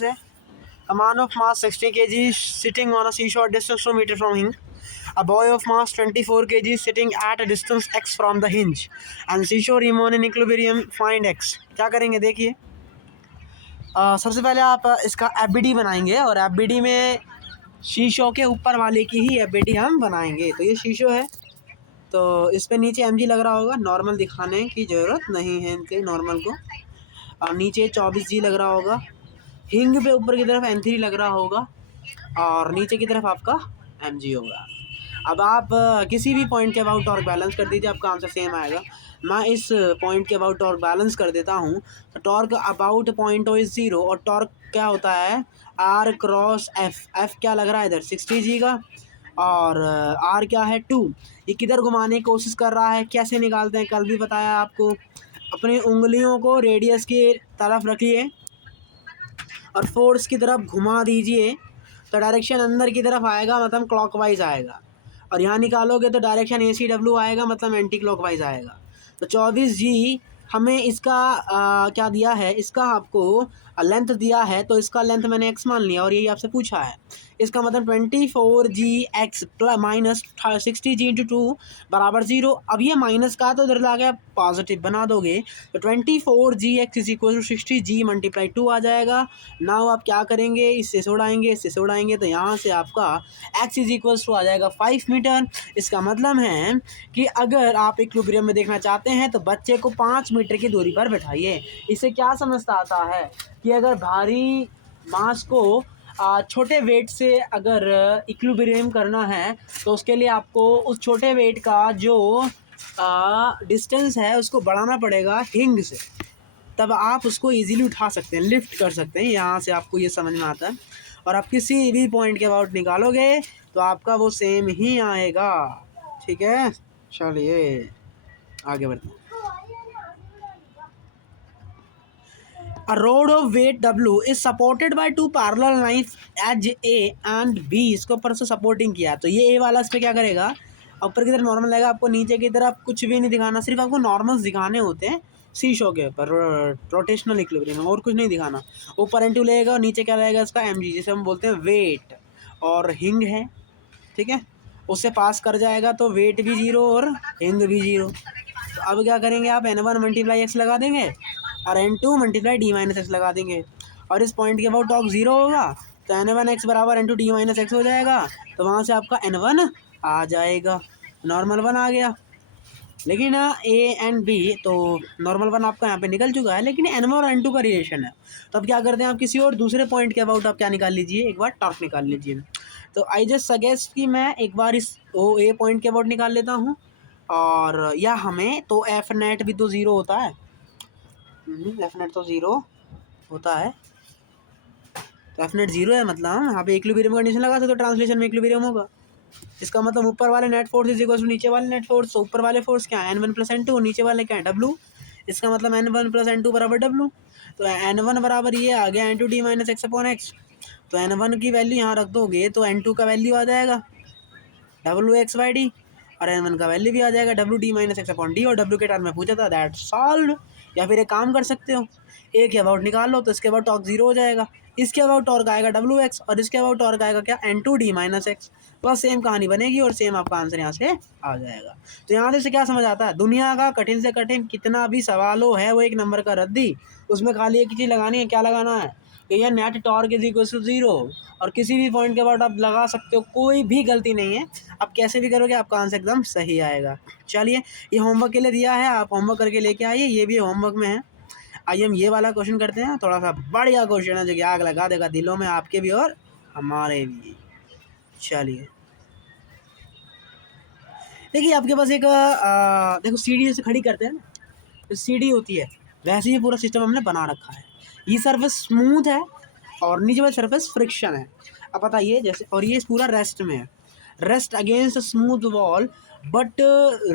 है a man of mass 60 kg sitting on a seashore distance 2 meter from him. A boy of mass 24 kg sitting at a distance x from the hinge and seashore remain in equilibrium. Find x. क्या करेंगे देखिए। सबसे पहले आप इसका FBD बनाएंगे और FBD में शीशो के ऊपर वाले की ही एफबीडी हम बनाएंगे। तो ये शीशो है, तो इस पे नीचे एमजी लग रहा होगा, नॉर्मल दिखाने की ज़रूरत नहीं है इनके नॉर्मल को। और नीचे 24G लग रहा होगा, हिंग पे ऊपर की तरफ N3 लग रहा होगा और नीचे की तरफ आपका MG होगा। अब आप किसी भी पॉइंट के अबाउट टॉर्क बैलेंस कर दीजिए, आपका आंसर सेम आएगा। मैं इस पॉइंट के अबाउट टॉर्क बैलेंस कर देता हूँ। तो टॉर्क अबाउट पॉइंट इज 0 और टॉर्क क्या होता है R क्रॉस F क्या लग रहा है इधर 60G का और R क्या है 2। ये किधर घुमाने की कोशिश कर रहा है, कैसे निकालते हैं कल भी बताया आपको। अपनी उंगलियों को रेडियस की तरफ रखिए और फोर्स की तरफ घुमा दीजिए, तो डायरेक्शन अंदर की तरफ आएगा, मतलब क्लॉकवाइज आएगा। और यहाँ निकालोगे तो डायरेक्शन ACW आएगा, मतलब एंटी क्लॉकवाइज आएगा। तो 24G हमें इसका क्या दिया है, इसका आपको लेंथ दिया है, तो इसका लेंथ मैंने x मान लिया और यही आपसे पूछा है। इसका मतलब 24Gx plus minus 60G into 2 बराबर 0। अब ये माइनस का तो इधर ला के पॉजिटिव बना दोगे, तो 24Gx is equal to 60G multiply 2 आ जाएगा। नाउ आप क्या करेंगे, इससे से उड़ाएंगे, इससे से उड़ाएंगे, तो यहाँ से आपका x इज इक्वल टू आ जाएगा 5 मीटर। इसका मतलब है कि अगर आप इक्विलिब्रियम में देखना चाहते हैं तो बच्चे को 5 मीटर की दूरी पर बैठाइए। इससे क्या समझता आता है कि अगर भारी मास को छोटे वेट से अगर इक्विलिब्रियम करना है तो उसके लिए आपको उस छोटे वेट का जो डिस्टेंस है उसको बढ़ाना पड़ेगा हिंग से, तब आप उसको इजीली उठा सकते हैं, लिफ्ट कर सकते हैं। यहाँ से आपको ये समझ में आता है। और आप किसी भी पॉइंट के अबाउट निकालोगे तो आपका वो सेम ही आएगा। ठीक है, चलिए आगे बढ़ते हैं। A rod of weight W is supported by two parallel lines edge A and B। इसको ऊपर से सपोर्टिंग किया, तो ये A वाला इस पर क्या करेगा, ऊपर की तरफ नॉर्मल लगेगा। आपको नीचे की तरफ कुछ भी नहीं दिखाना, सिर्फ आपको नॉर्मल्स दिखाने होते हैं शीशो के ऊपर रोटेशनल इक्विलिब्रियम में, और कुछ नहीं दिखाना। ऊपर N2 लगेगा और नीचे क्या रहेगा इसका MG, जिसे हम बोलते हैं वेट। और हिंग है, ठीक है, उससे पास कर जाएगा तो वेट भी 0 और हिंग भी 0। तो अब क्या करेंगे आप N1 मल्टीप्लाई x लगा देंगे और N2 multiply d minus x लगा देंगे। और इस पॉइंट के अबाउट टॉर्क 0 होगा तो N1x बराबर N2 d माइनस एक्स हो जाएगा। तो वहाँ से आपका N1 आ जाएगा, नॉर्मल 1 आ गया। लेकिन A एंड B तो नॉर्मल 1 आपका यहाँ पे निकल चुका है, लेकिन N1 और N2 का रिलेशन है। तो अब क्या करते हैं, आप किसी और दूसरे पॉइंट के अबाउट आप क्या निकाल लीजिए, एक बार टॉर्क निकाल लीजिए। तो आई जस्ट सजेस्ट कि मैं एक बार इस A पॉइंट के अबाउट निकाल लेता हूँ, और या हमें तो एफ नेट भी तो 0 होता है, एफ नेट तो 0 होता है। तो एफ नेट 0 है, मतलब यहाँ पे इक्विलिब्रियम कंडीशन लगा सकते, तो ट्रांसलेशन में इक्विलिब्रियम होगा। इसका मतलब ऊपर वाले net force is equal to नीचे वाले नेट फोर्स। तो ऊपर वाले फोर्स क्या है N1 प्लस N2, नीचे वाले क्या है W। इसका मतलब N1 प्लस N2 बराबर W। तो N1 बराबर ये आ गया N2 d minus x upon x. तो N1 की वैल्यू यहाँ रख दोगे तो N2 का वैल्यू आ जाएगा WX/D और N1 का वैल्यू भी आ जाएगा WD minus x upon D. और W के टर्म में पूछा था, दैट सॉल्व। या फिर एक काम कर सकते हो, ए के अबाउट निकाल लो, तो इसके अबाउट टॉर्क 0 हो जाएगा, इसके अबाउट टॉर्क आएगा WX और इसके अबाउट टॉर्क आएगा क्या N2 d माइनस एक्स। बस सेम कहानी बनेगी और सेम आपका आंसर यहाँ से आ जाएगा। तो यहाँ से क्या समझ आता है, दुनिया का कठिन से कठिन कितना भी सवाल हो है वो एक नंबर का रद्दी, उसमें खाली एक ही चीज़ लगानी है। क्या लगाना है कि यह net torque is equal to 0 और किसी भी पॉइंट के अबाउट आप लगा सकते हो, कोई भी गलती नहीं है। आप कैसे भी करोगे आपका आंसर एकदम सही आएगा। चलिए, ये होमवर्क के लिए दिया है, आप होमवर्क करके लेके आइए, ये भी होमवर्क में है। आइए हम ये वाला क्वेश्चन करते हैं, थोड़ा सा बढ़िया क्वेश्चन है जो कि आग लगा देगा दिलों में आपके भी और हमारे भी। चलिए देखिए, आपके पास एक देखो सीढ़ी जैसे खड़ी करते हैं ना, तो सीढ़ी होती है, वैसे ही पूरा सिस्टम हमने बना रखा है। ये सरफेस स्मूथ है और नीचे वाला सरफेस फ्रिक्शन है। अब बताइए जैसे, और ये पूरा रेस्ट में है, rest against smooth wall but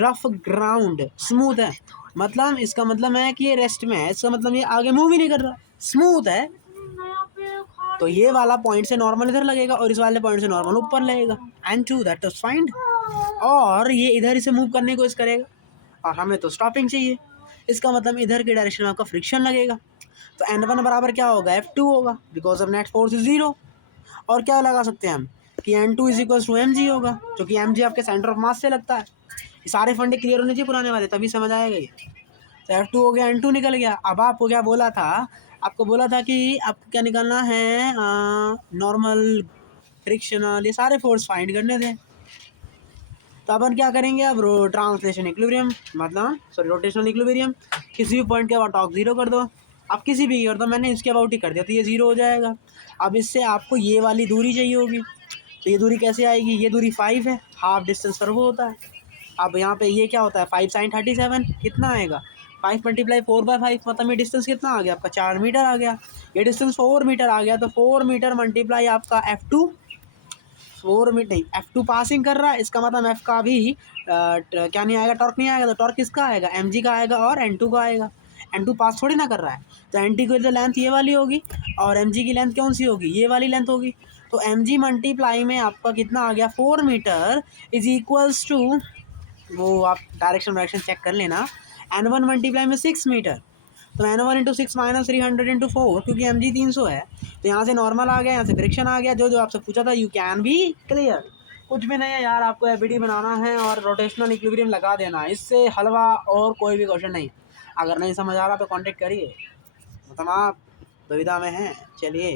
rough ground. Smooth है मतलब इसका मतलब है कि ये रेस्ट में है, इसका मतलब ये आगे मूव ही नहीं कर रहा, स्मूथ है। तो ये वाला पॉइंट से नॉर्मल इधर लगेगा और इस वाले पॉइंट से नॉर्मल ऊपर लगेगा, N2 दैट इज फाइंड। और ये इधर इसे मूव करने की कोशिश करेगा और हमें तो स्टॉपिंग चाहिए, इसका मतलब इधर के डायरेक्शन में आपका फ्रिक्शन लगेगा। तो n1 बराबर क्या होगा, F2 होगा, because of net force is 0। और क्या लगा सकते हैं हम कि n2 is equal to mg होगा, जो कि mg आपके सेंटर ऑफ मास से लगता है। ये सारे फंडे क्लियर होने चाहिए पुराने वाले, तभी समझ आएगा ये। तो F2 हो गया, n2 निकल गया। अब आपको क्या बोला था, आपको बोला था कि आपको क्या निकालना है, नॉर्मल, फ्रिक्शनल, ये सारे फोर्स फाइंड करने थे। तो अपन क्या करेंगे अब, ट्रांसलेशन इक्विलिब्रियम, मतलब सॉरी रोटेशनल इक्विलिब्रियम। किसी भी पॉइंट के अबाउट टॉर्क 0 कर दो, अब किसी भी कर दो, मैंने इसके अबाउट ही कर दिया तो ये 0 हो जाएगा। अब इससे आपको ये वाली दूरी चाहिए होगी, तो ये दूरी कैसे आएगी, ये दूरी 5 है, हाफ डिस्टेंस पर वो होता है। अब यहाँ पे ये क्या होता है, 5 sin 37 कितना आएगा, 5 × 4/5, मतलब ये डिस्टेंस कितना आ गया आपका, 4 मीटर आ गया। ये डिस्टेंस 4 मीटर आ गया, तो 4 मीटर मल्टीप्लाई आपका F2, 4 मीटर नहीं, F2 पासिंग कर रहा है, इसका मतलब F का भी क्या नहीं आएगा, टॉर्क नहीं आएगा। तो टॉर्क किसका आएगा, mg का आएगा और n2 का आएगा। n2 पास थोड़ी ना कर रहा है, तो n2 की तो लेंथ ये वाली होगी और mg की लेंथ कौन सी होगी, ये वाली लेंथ होगी। तो mg मल्टीप्लाई में आपका कितना आ गया, 4 मीटर इज इक्वल्स टू, वो आप डायरेक्शन चेक कर लेना, n1 मल्टीप्लाई में 6 मीटर। तो n1 × 6 - 300 × 4, क्योंकि mg 300 है, तो यहाँ से नॉर्मल आ गया, यहाँ से फ्रिक्शन आ गया। जो जो आपसे पूछा था, यू कैन बी क्लियर। कुछ भी नहीं है यार, आपको एफबीडी बनाना है और रोटेशनल इक्विलिब्रियम लगा देना है, इससे हलवा और कोई भी क्वेश्चन नहीं। अगर नहीं समझ आ रहा तो कांटेक्ट करिए, मतलब आप दुविधा में हैं। चलिए,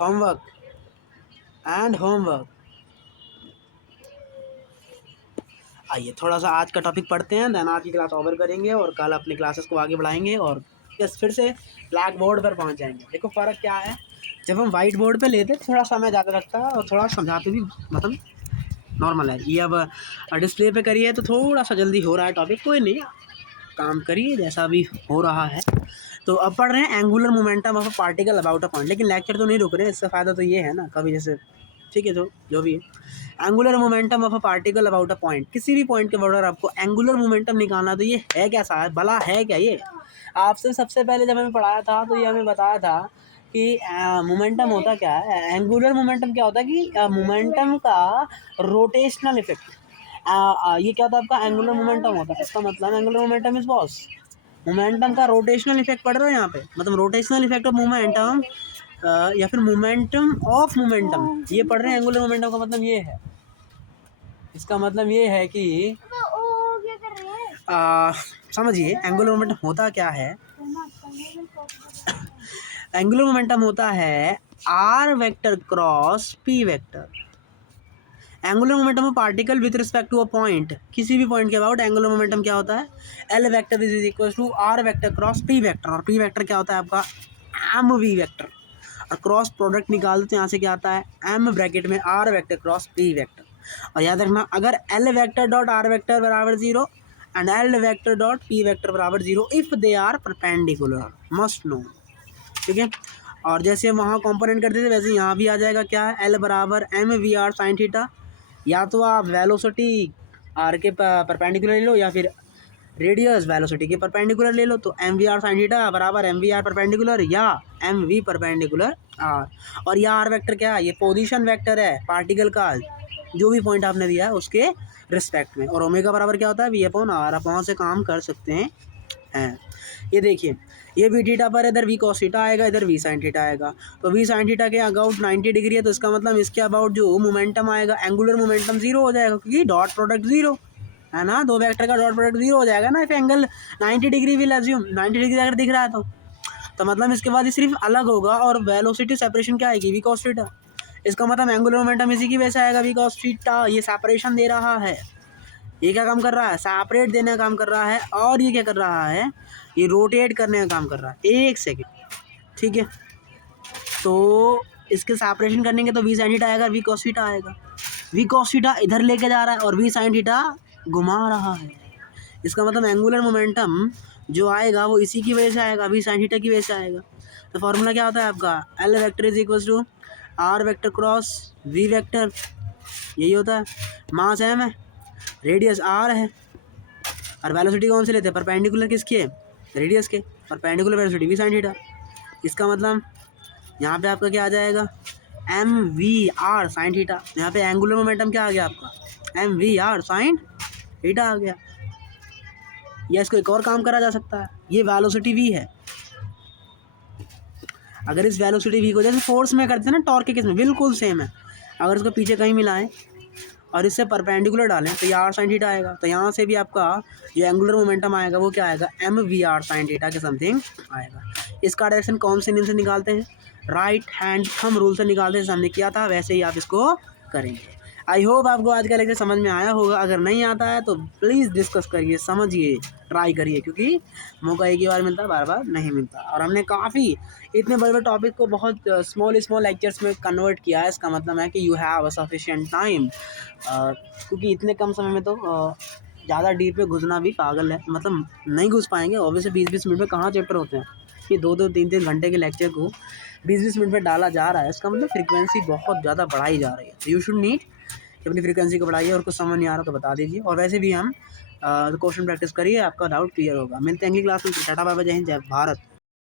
होमवर्क एंड होमवर्क। आइए थोड़ा सा आज का टॉपिक पढ़ते हैं, देन आज की क्लास ओवर करेंगे और कल अपनी क्लासेस को आगे बढ़ाएंगे और यस फिर से ब्लैक बोर्ड पर पहुंच जाएंगे। देखो फ़र्क क्या है, जब हम वाइट बोर्ड पे लेते थोड़ा समय ज़्यादा लगता है और थोड़ा समझाते भी मतलब नॉर्मल है। ये अब डिस्प्ले पे करिए तो थोड़ा सा जल्दी हो रहा है टॉपिक, कोई नहीं, काम करिए जैसा भी हो रहा है। तो अब पढ़ रहे हैं angular momentum of a particle about a point, लेकिन लेक्चर तो नहीं रुक रहे, इससे फ़ायदा तो ये है ना, कभी जैसे ठीक है, तो जो भी है angular momentum of a particle about a point, किसी भी पॉइंट के बॉर्डर आपको एंगुलर मोमेंटम निकालना, तो ये है कैसा है, भला है क्या ये। आपसे सबसे पहले जब हमें पढ़ाया था तो ये हमें बताया था कि मोमेंटम होता क्या है, एंगुलर मोमेंटम क्या होता है कि मोमेंटम का रोटेशनल इफेक्ट। ये क्या होता है आपका, एंगुलर मोमेंटम होता है। इसका मतलब angular momentum is boss, momentum का रोटेशनल इफेक्ट पढ़ रहे हो यहाँ पे, मतलब रोटेशनल इफेक्ट ऑफ मोमेंटम या फिर मोमेंटम ऑफ मोमेंटम, ये पढ़ रहे हैं। एंगुलर मोमेंटम का मतलब ये है, इसका मतलब ये है कि समझिए एंगुलर मोमेंटम होता क्या है। एंगुलर मोमेंटम होता है r vector cross p vector. Angular momentum of particle with respect to a point, किसी भी पॉइंट के अबाउट एंगुलर मोमेंटम क्या होता है, L vector is equal to r vector cross p vector, और पी वेक्टर क्या होता है आपका, एम वी वेक्टर। और क्रॉस प्रोडक्ट निकालते तो यहाँ से क्या आता है, एम ब्रैकेट में r vector cross p vector. और याद रखना, अगर L vector dot r vector बराबर 0 and L vector dot p vector बराबर 0 if they are perpendicular, must no, ठीक है। और जैसे हम वहाँ कॉम्पोनेंट करते थे वैसे यहाँ भी आ जाएगा, क्या है, एल बराबर m we are sine theta. या तो आप वेलोसिटी आर के परपेंडिकुलर ले लो या फिर रेडियस वेलोसिटी के परपेंडिकुलर ले लो, तो m we are sine theta बराबर एम वी आर परपेंडिकुलर या एम वी परपेंडिकुलर आर। और यह आर वेक्टर क्या है, ये पोजीशन वेक्टर है पार्टिकल का, जो भी पॉइंट आपने दिया है उसके रिस्पेक्ट में। और ओमेगा बराबर क्या होता है, वी अपॉन आर, आप वहाँ से काम कर सकते हैं। ये देखिए, ये वी थीटा पर इधर वी कॉस थीटा आएगा, इधर वी साइन थीटा आएगा, तो वी साइन थीटा के अबाउट 90 डिग्री है, तो इसका मतलब इसके अबाउट जो मोमेंटम आएगा एंगुलर मोमेंटम 0 हो जाएगा, क्योंकि डॉट प्रोडक्ट 0 है ना, दो वेक्टर का डॉट प्रोडक्ट 0 हो जाएगा ना। If angle 90 degree will assume, 90 degree अगर दिख रहा है तो मतलब इसके बाद ये सिर्फ अलग होगा और वेलोसिटी सेपरेशन क्या आएगी, वी कॉस थीटा। इसका मतलब एंगुलर मोमेंटम इसी की वजह से आएगा, वी कॉस थीटा। ये सेपरेशन दे रहा है, ये क्या काम कर रहा है, सेपरेट देने का काम कर रहा है, और ये क्या कर रहा है, ये रोटेट करने का काम कर रहा है। एक सेकेंड, ठीक है, तो इसके सेपरेशन करने के तो वी साइन थीटा आएगा, वी कॉस थीटा आएगा। वी कॉस थीटा इधर लेके जा रहा है और वी साइन थीटा घुमा रहा है। इसका मतलब एंगुलर मोमेंटम जो आएगा वो इसी की वजह से आएगा, वी साइन थीटा की वजह से आएगा। तो फार्मूला क्या होता है आपका, L vector is equal to r vector cross v vector, यही होता है। मास एम है, रेडियस आर है, और वेलोसिटी कौन से लेते हैं, परपेंडिकुलर किसके, रेडियस के, perpendicular velocity V sine theta. इसका मतलब यहाँ पे आपका क्या आ जाएगा, M we are sine theta. यहाँ पे एंगुलर मोमेंटम क्या आ गया आपका, M we are sine theta आ गया। या इसको एक और काम करा जा सकता है, ये वेलोसिटी वी है, अगर इस वेलोसिटी वी को जैसे फोर्स में करते हैं ना टॉर्क के केस में, बिल्कुल सेम है। अगर इसको पीछे कहीं मिलाएं और इससे परपेंडिकुलर डालें तो ये आर साइन थीटा आएगा। तो यहाँ से भी आपका जो एंगुलर मोमेंटम आएगा वो क्या आएगा, m we are sine theta के समथिंग आएगा। इसका डायरेक्शन कौन से नियम से निकालते हैं, राइट हैंड थंब रूल से निकालते हैं, जैसे हमने किया था वैसे ही आप इसको करेंगे। आई होप आपको आज का लेक्चर समझ में आया होगा। अगर नहीं आता है तो प्लीज़ डिस्कस करिए, समझिए, ट्राई करिए, क्योंकि मौका एक ही बार मिलता है, बार बार नहीं मिलता। और हमने काफ़ी इतने बड़े बड़े टॉपिक को बहुत स्मॉल लेक्चर्स में कन्वर्ट किया है। इसका मतलब है कि you have a sufficient time, क्योंकि इतने कम समय में तो ज़्यादा डीप में घुसना भी पागल है, मतलब नहीं घुस पाएंगे। ऑब्वियसली 20-20 मिनट में कहाँ चैप्टर होते हैं, ये 2-2 3-3 घंटे के लेक्चर को 20-20 मिनट में डाला जा रहा है। इसका मतलब फ्रीक्वेंसी बहुत ज़्यादा बढ़ाई जा रही है। तो यू शुड नीड कि अपनी फ्रीक्वेंसी को बढ़ाइए, और कुछ समझ नहीं आ रहा तो बता दीजिए। और वैसे भी हम क्वेश्चन प्रैक्टिस करिए, आपका डाउट क्लियर होगा। मिलते हैं अगली क्लास में। टाटा बाय बाय, जय हिंद, जय भारत।